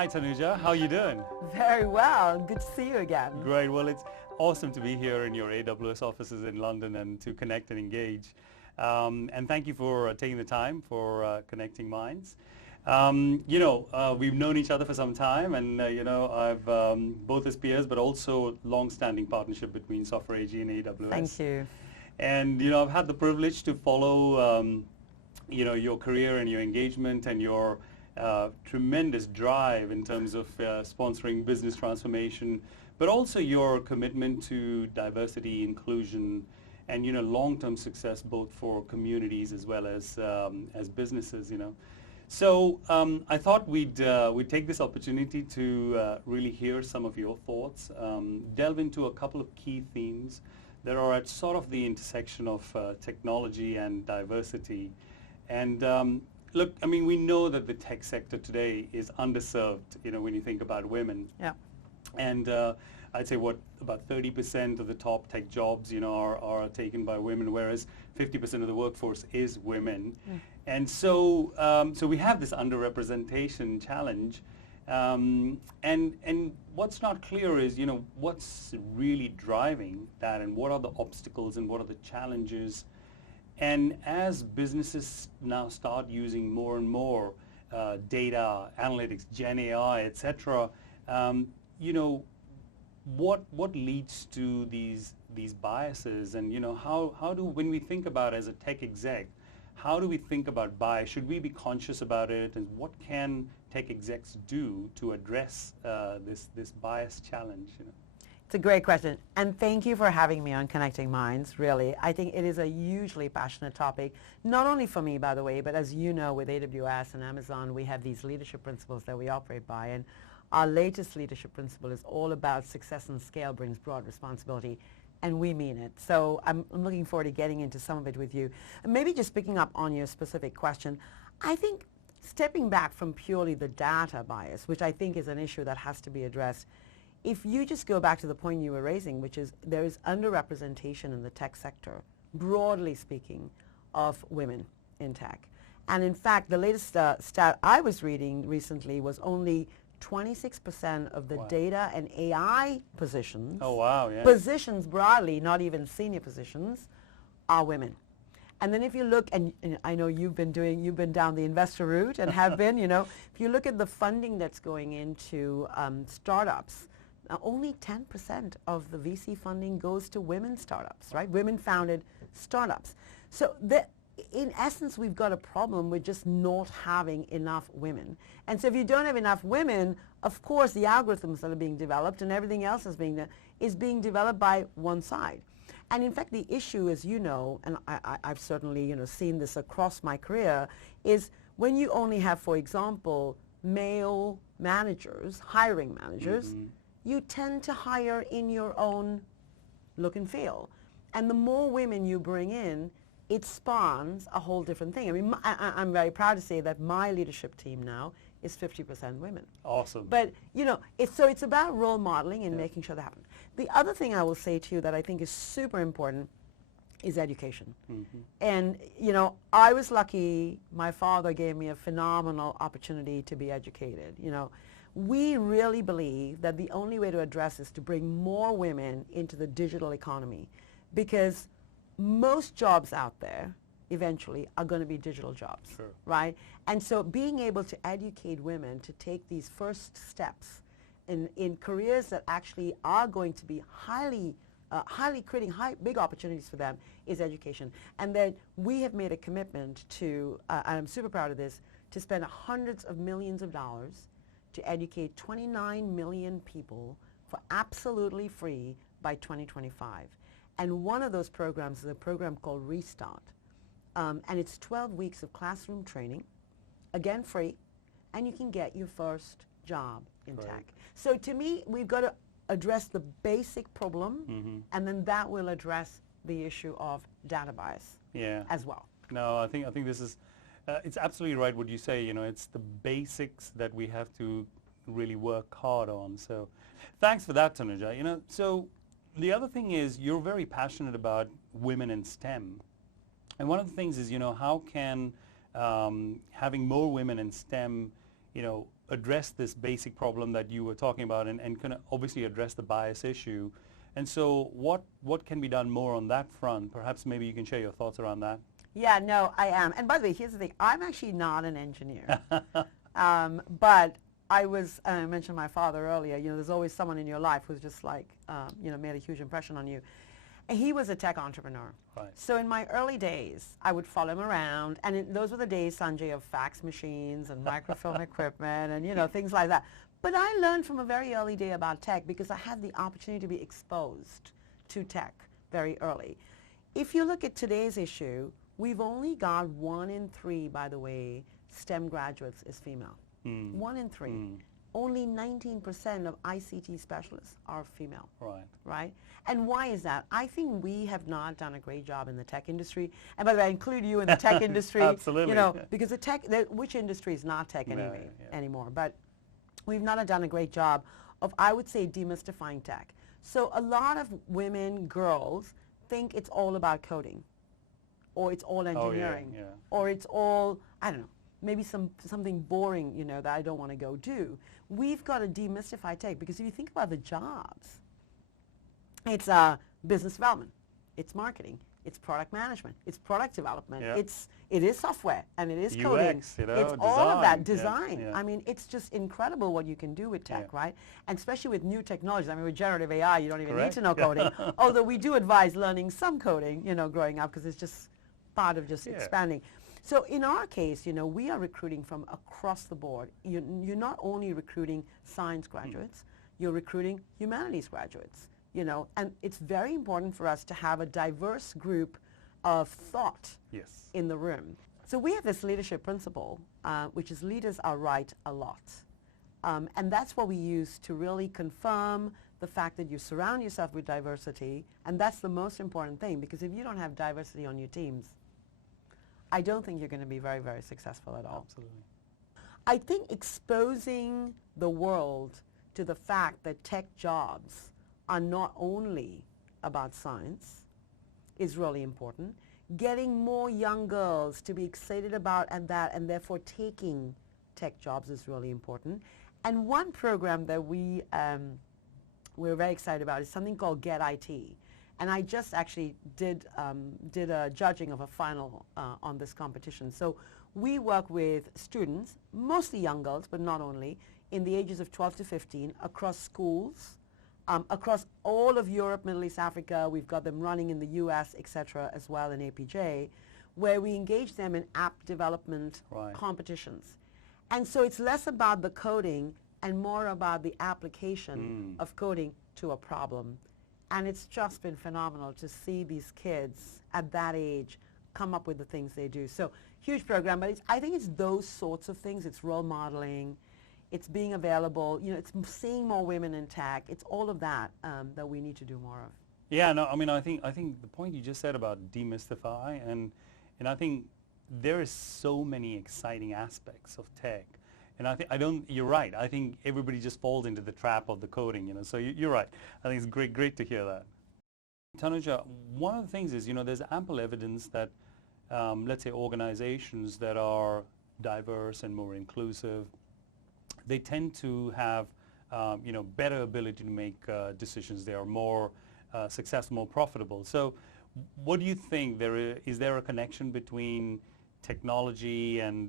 Hi Tanuja, how you doing? Very well. Good to see you again. Great. Well, it's awesome to be here in your AWS offices in London and to connect and engage. And thank you for taking the time for connecting minds. We've known each other for some time, and I've both as peers, but also long-standing partnership between Software AG and AWS. Thank you. And I've had the privilege to follow your career and your engagement and your tremendous drive in terms of sponsoring business transformation, but also your commitment to diversity, inclusion, and long-term success both for communities as well as businesses. So I thought we'd take this opportunity to really hear some of your thoughts, delve into a couple of key themes that are at sort of the intersection of technology and diversity. And look, I mean, we know that the tech sector today is underserved, when you think about women. Yeah. And I'd say about 30% of the top tech jobs, are taken by women, whereas 50% of the workforce is women. Mm. And so we have this underrepresentation challenge. And what's not clear is, what's really driving that, and what are the obstacles and what are the challenges. And as businesses now start using more and more data, analytics, Gen AI, et cetera, what leads to these biases? And how do, when we think about as a tech exec, how do we think about bias? Should we be conscious about it? And what can tech execs do to address this bias challenge? It's a great question, and thank you for having me on Connecting Minds, really. I think it is a hugely passionate topic, not only for me, by the way, but as you know, with AWS and Amazon, we have these leadership principles that we operate by, and our latest leadership principle is all about success and scale brings broad responsibility, and we mean it. So I'm looking forward to getting into some of it with you. And maybe just picking up on your specific question, I think stepping back from purely the data bias, which I think is an issue that has to be addressed, if you just go back to the point you were raising, which is there is underrepresentation in the tech sector, broadly speaking, of women in tech. And in fact, the latest stat I was reading recently was only 26% of the Wow. data and AI positions, Oh, wow, yeah. positions broadly, not even senior positions, are women. And then if you look, and I know you've been down the investor route and have been, if you look at the funding that's going into startups, only 10% of the VC funding goes to women startups, right? Women-founded startups. So in essence, we've got a problem with just not having enough women. And so if you don't have enough women, of course, the algorithms that are being developed and everything else is being developed by one side. And in fact, the issue, as you know, and I've certainly seen this across my career, is when you only have, for example, male managers, hiring managers, mm-hmm. you tend to hire in your own look and feel. And the more women you bring in, it spawns a whole different thing. I mean, I'm very proud to say that my leadership team now is 50% women. Awesome. But, it's about role modeling and making sure that happens. The other thing I will say to you that I think is super important is education. Mm-hmm. And, I was lucky. My father gave me a phenomenal opportunity to be educated, We really believe that the only way to address this is to bring more women into the digital economy, because most jobs out there eventually are going to be digital jobs, sure. Right? And so being able to educate women to take these first steps in careers that actually are going to be creating big opportunities for them is education. And then we have made a commitment to, and I'm super proud of this, to spend hundreds of millions of dollars to educate 29 million people for absolutely free by 2025. And one of those programs is a program called Restart. And it's 12 weeks of classroom training, again free, and you can get your first job in tech. So to me, we've got to address the basic problem, mm-hmm. and then that will address the issue of data bias as well. No, I think this is, it's absolutely right what you say. It's the basics that we have to really work hard on. So thanks for that, Tanuja. So the other thing is you're very passionate about women in STEM. And one of the things is, how can having more women in STEM, address this basic problem that you were talking about and kind of obviously address the bias issue. And so what can be done more on that front? Perhaps maybe you can share your thoughts around that. Yeah, no, I am. And by the way, here's the thing. I'm actually not an engineer. But I mentioned my father earlier. You know, there's always someone in your life who's just like, you know, made a huge impression on you. And he was a tech entrepreneur. Right. So in my early days, I would follow him around. And those were the days, Sanjay, of fax machines and microfilm equipment and, you know, things like that. But I learned from a very early day about tech because I had the opportunity to be exposed to tech very early. If you look at today's issue, we've only got 1 in 3, by the way, STEM graduates is female. 1 in 3. Only 19% of ICT specialists are female. Right. Right? And why is that? I think we have not done a great job in the tech industry. And by the way, I include you in the tech industry. Absolutely. You know, because which industry is not tech anymore? But we've not done a great job of, I would say, demystifying tech. So a lot of women, girls, think it's all about coding, or it's all engineering, or it's all, I don't know, maybe something boring, you know, that I don't want to go do. We've got to demystify tech, because if you think about the jobs, it's business development, it's marketing, it's product management, it's product development, it is software, and it is coding. UX, you know, it's design. all of that, design. Yeah. I mean, it's just incredible what you can do with tech, right? And especially with new technologies. I mean, with generative AI, you don't even need to know coding, although we do advise learning some coding, you know, growing up, because it's just part of just expanding. So in our case, you know, we are recruiting from across the board. You're not only recruiting science graduates, you're recruiting humanities graduates, you know, and it's very important for us to have a diverse group of thought in the room. So we have this leadership principle, which is leaders are right a lot. And that's what we use to really confirm the fact that you surround yourself with diversity, and that's the most important thing, because if you don't have diversity on your teams, I don't think you're going to be very, very successful at all. Absolutely. I think exposing the world to the fact that tech jobs are not only about science is really important. Getting more young girls to be excited about that and therefore taking tech jobs is really important. And one program that we're very excited about is something called Get IT. And I just actually did a judging of a final on this competition. So we work with students, mostly young girls, but not only, in the ages of 12 to 15, across schools, across all of Europe, Middle East, Africa. We've got them running in the US, et cetera, as well in APJ, where we engage them in app development competitions. And so it's less about the coding and more about the application of coding to a problem. And it's just been phenomenal to see these kids at that age come up with the things they do. So huge program, but I think it's those sorts of things. It's role modeling, it's being available, you know, it's seeing more women in tech. It's all of that that we need to do more of. Yeah, no, I mean, I think the point you just said about demystify, and I think there is so many exciting aspects of tech. And you're right. I think everybody just falls into the trap of the coding, you know, so you're right. I think it's great to hear that. Tanuja, one of the things is, you know, there's ample evidence that, let's say, organizations that are diverse and more inclusive, they tend to have, you know, better ability to make decisions. They are more successful, more profitable. So what do you think? Is there a connection between technology and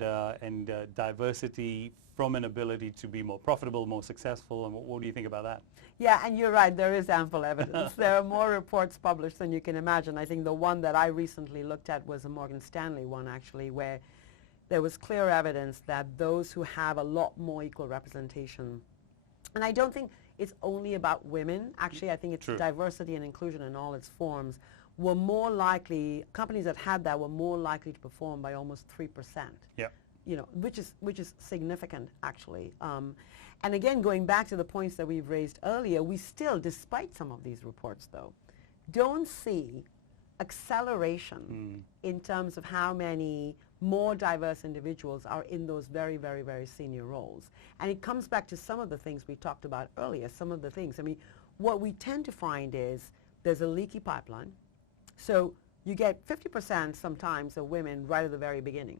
diversity from an ability to be more profitable, more successful, and what do you think about that? Yeah, and you're right, there is ample evidence. There are more reports published than you can imagine. I think the one that I recently looked at was a Morgan Stanley one, actually, where there was clear evidence that those who have a lot more equal representation, and I don't think it's only about women, actually I think it's diversity and inclusion in all its forms, were more likely, companies that had that were more likely to perform by almost 3%. Yeah. You know, which is significant, actually. And again, going back to the points that we've raised earlier, we still, despite some of these reports, though, don't see acceleration in terms of how many more diverse individuals are in those very, very, very senior roles. And it comes back to some of the things we talked about earlier, some of the things. I mean, what we tend to find is there's a leaky pipeline. So you get 50% sometimes of women right at the very beginning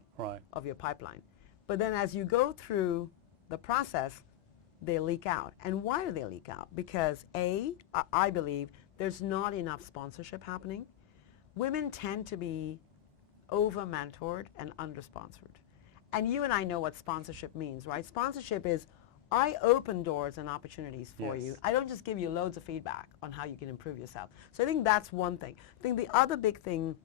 of your pipeline. But then as you go through the process, they leak out. And why do they leak out? Because I believe there's not enough sponsorship happening. Women tend to be over-mentored and under-sponsored. And you and I know what sponsorship means, right? Sponsorship is, I open doors and opportunities for you. I don't just give you loads of feedback on how you can improve yourself. So I think that's one thing. I think the other big thing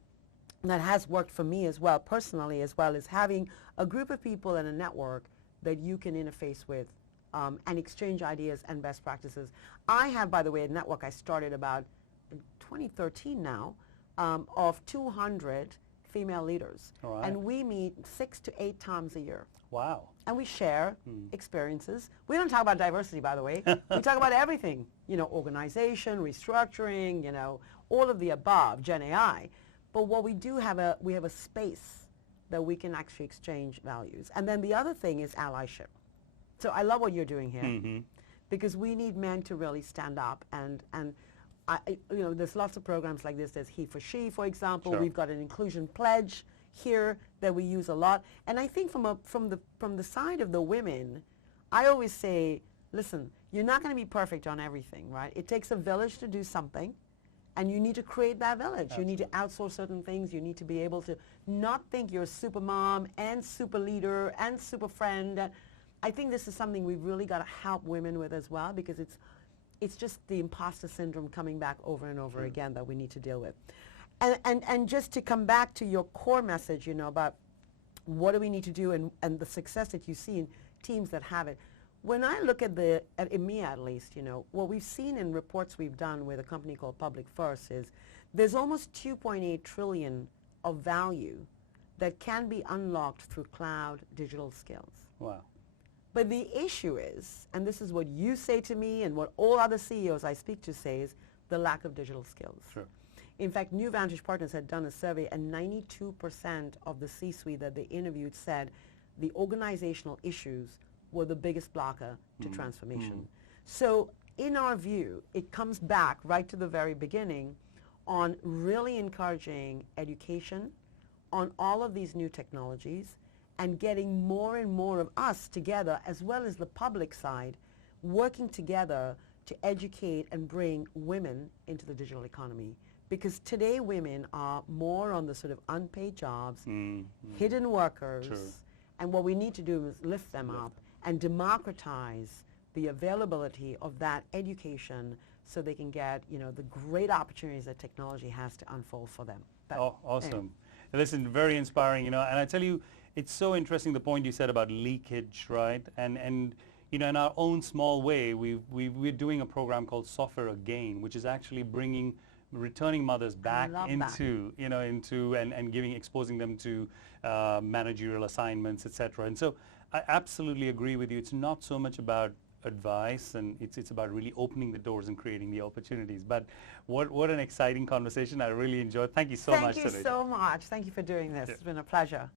that has worked for me as well, personally as well, is having a group of people and a network that you can interface with and exchange ideas and best practices. I have, by the way, a network I started about in 2013 now of 200 female leaders. All right. And we meet 6 to 8 times a year. Wow. And we share experiences. We don't talk about diversity, by the way. We talk about everything, organization, restructuring, all of the above, Gen AI. But what we do we have a space that we can actually exchange values. And then the other thing is allyship. So I love what you're doing here because we need men to really stand up and there's lots of programs like this. There's He for She, for example. Sure. We've got an inclusion pledge here that we use a lot. And I think from the side of the women, I always say, listen, you're not going to be perfect on everything, right? It takes a village to do something, and you need to create that village. Absolutely. You need to outsource certain things. You need to be able to not think you're a super mom and super leader and super friend. I think this is something we've really got to help women with as well, because it's just the imposter syndrome coming back over and over again that we need to deal with. And just to come back to your core message, about what do we need to do and the success that you see in teams that have it. When I look at EMEA at least, what we've seen in reports we've done with a company called Public First is there's almost 2.8 trillion of value that can be unlocked through cloud digital skills. Wow. But the issue is, and this is what you say to me and what all other CEOs I speak to say, is the lack of digital skills. Sure. In fact, New Vantage Partners had done a survey, and 92% of the C-suite that they interviewed said the organizational issues were the biggest blocker to transformation. So in our view, it comes back right to the very beginning on really encouraging education on all of these new technologies and getting more and more of us together, as well as the public side, working together to educate and bring women into the digital economy. Because today women are more on the sort of unpaid jobs, hidden workers, True. and what we need to do is lift them up and democratize the availability of that education so they can get, the great opportunities that technology has to unfold for them. But awesome. anyway. Listen, very inspiring, and I tell you, it's so interesting the point you said about leakage, right? And in our own small way, we're doing a program called Software Again, which is actually bringing returning mothers back into and exposing them to managerial assignments, etc. And so I absolutely agree with you. It's not so much about advice, and it's about really opening the doors and creating the opportunities. But what an exciting conversation. I really enjoyed. Thank you so much, Thank you Tanuja. so much. Thank you for doing this. It's been a pleasure.